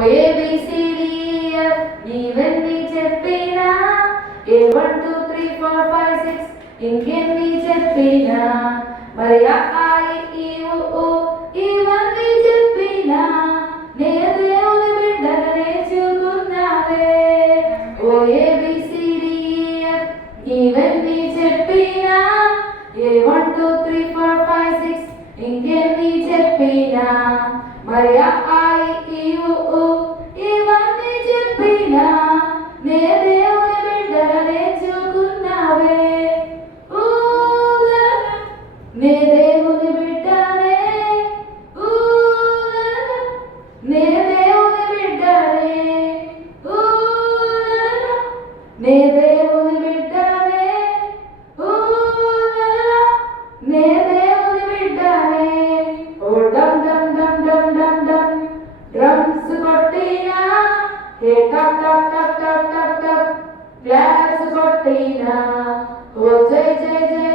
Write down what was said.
ABCDEF ఇవన్నీ చెప్పినా A1 2 3 4 5 6 ఇంకెన్ని చెప్పినా మరి ఆ ఈ ఊ ఇవన్నీ చెప్పినా నేను దేవుని బిడ్డగా నేర్చుకున్నావే. ABCDEF ఇవన్నీ చెప్పినా A1 2 3 4 5 6 ఇంకెన్ని చెప్పినా మరి ఆ ఈ ఊ ఇవన్నీ చెప్పినా నే దేవుని బిడ్డగా నేర్చుకున్నావే. నే దేవుని బిడ్డనే నే దేవుని బిడ్డనే నే దేవుని బిడ్డనే నే దేవుని బిడ్డనే. ఓ డమ్ డమ్ డమ్ డమ్ డమ్ డమ్ డ్రమ్స్ కొట్టినా హే టప్ టప్ టప్ టప్ టప్ టప్ గ్లాస్ కొట్టినా ఓ జై జై జై